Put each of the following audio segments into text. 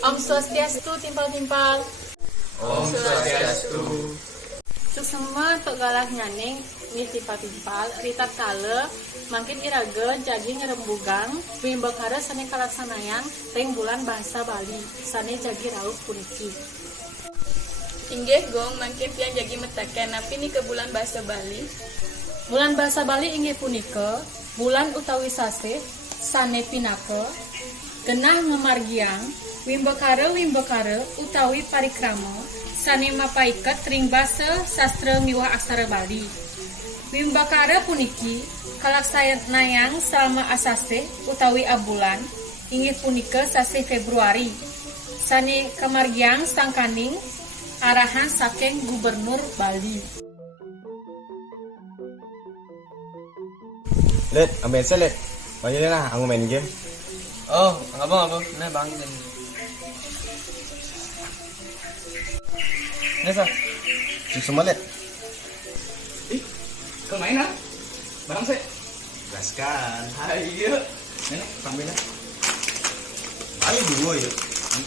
Om Swastiastu timpal-timpal. Om Swastiastu. Susema tok galah nyaning mi timpal-timpal ritat kale mangkin iraga jagi ngerembugang wimbakara sane kalaksanayang ring bulan bahasa Bali sane jagi rauh puniki. Inggih gong mangkin tiang jagi metaken napi ni ke bulan bahasa Bali. Bulan bahasa Bali inggih punika bulan utawi sasih sane pinaka genah ngemargiang wimbakara utawi parikrama sane mapaiket ring basa sastra miwah aksara Bali. Wimbakara puniki kalaksanayang salma asasih utawi abulan inggih punika sasih Februari sane kamargiang sangkaning arahan saking Gubernur Bali. Let, ambil set let. Banyak lah, aku main game. Oh, apa? Nah, bang. Nesa. Semua let. Kau main ah? Barang saya. Gaskan. Ayo. Nenek, ambil lah. Ayo dulu ya.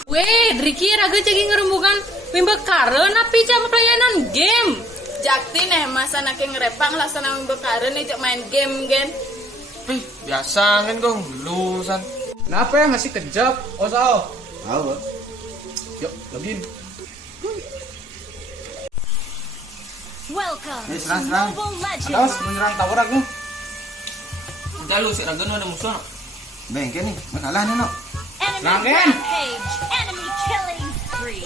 Weh, Driki raga jagi ngerembukan wimbakara napi jam pelayanan game. Jakti neh masa nake ngerepang laksana wimbakara nih cok main game gen. Biasa kan gong, lulusan. Kenapa ya masih kejap? Oh, sao? Tahu. Yuk, login. Welcome Ini to serang. Mobile Legends. Atas menyerang tower aku. Entar lu si Ragen ada musuh. Bengkel nih, makalah nih no. Enemy Ragen. rampage. Enemy killing spree.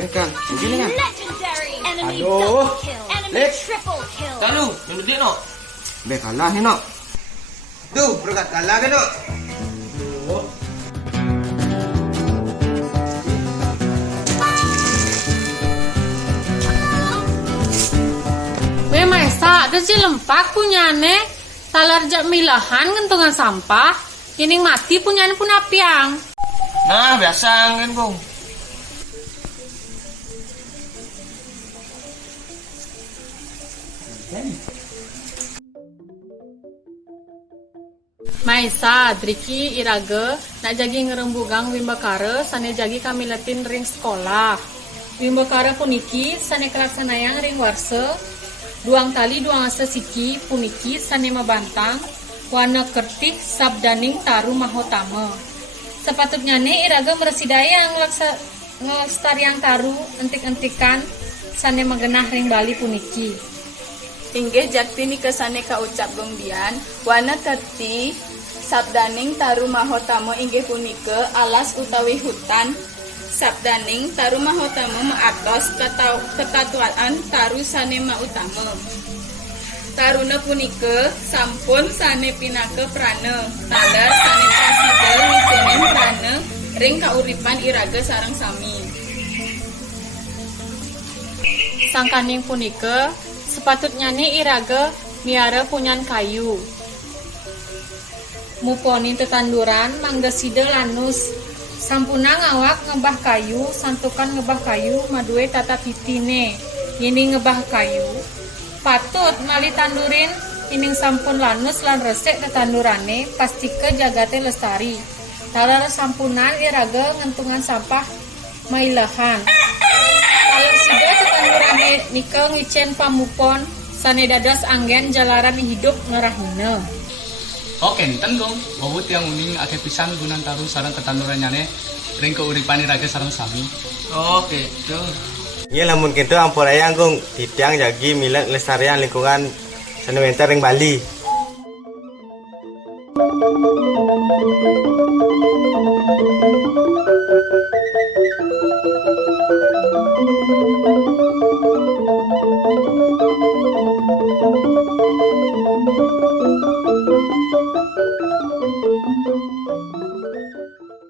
Bengkel, begini kan? Legendary. Enemy Aduh. double kill. Enemy Lek. triple kill. Entar lu, yang gede no. Bengkalah nih no. Tuh, berkat kalah kan no. Weh maesa, ada si lempak punyane talarjak milahan ngentungan sampah ini mati punyane pun apiang. Nah, biasa kan gong. Maesa, Driki, Iraga, nak jagi ngerembugang wimbakara sane jagi kami letin ring sekolah. Wimbakara puniki sane kelaksanayang ring warsa, duang tali duang asa siki puniki sane mabantang, warna kertih sabdaning taru mahotama. Sepatutnya ne Iraga meresidaya ngelestariang taru entik-entikan sane magenah ring Bali puniki. Inggih jakti ni kesane ka ucap gong dian. Wana kerti sabdaning taru mahotamo inggih punika alas utawi hutan. Sabdaning taru mahotamo maatos ketatuan taru sane mautama. Taruna punika sampun sane pinaka prana. Tanda sane prasidel wijenen prana ring kauripan Iraga sareng sami. Sangkaning punika sepatutnya ni Iraga miara punyan kayu. Muponi tetanduran mangga sida lanus. Sampuna ngawak ngebah kayu, santukan ngebah kayu madue tata titine. Ini ngebah kayu. Patut mali tandurin ining sampun lanus lan resek tetandurane pastike jagate lestari. Talar sampunan Iraga ngentungan sampah mailahan. Kalau sida tetandurane nika ngicen pamupon sane dadas anggen jalaran hidup ngerahina. Oke, enten gong, wawut yang uning ake pisan gunan taru sarang ketandurannya ring keuripan Iraga sarang sami. Oke, tuh. Iya lamun gitu ampun ayang gong, tiang jagi milik lestarian lingkungan sane ring Bali.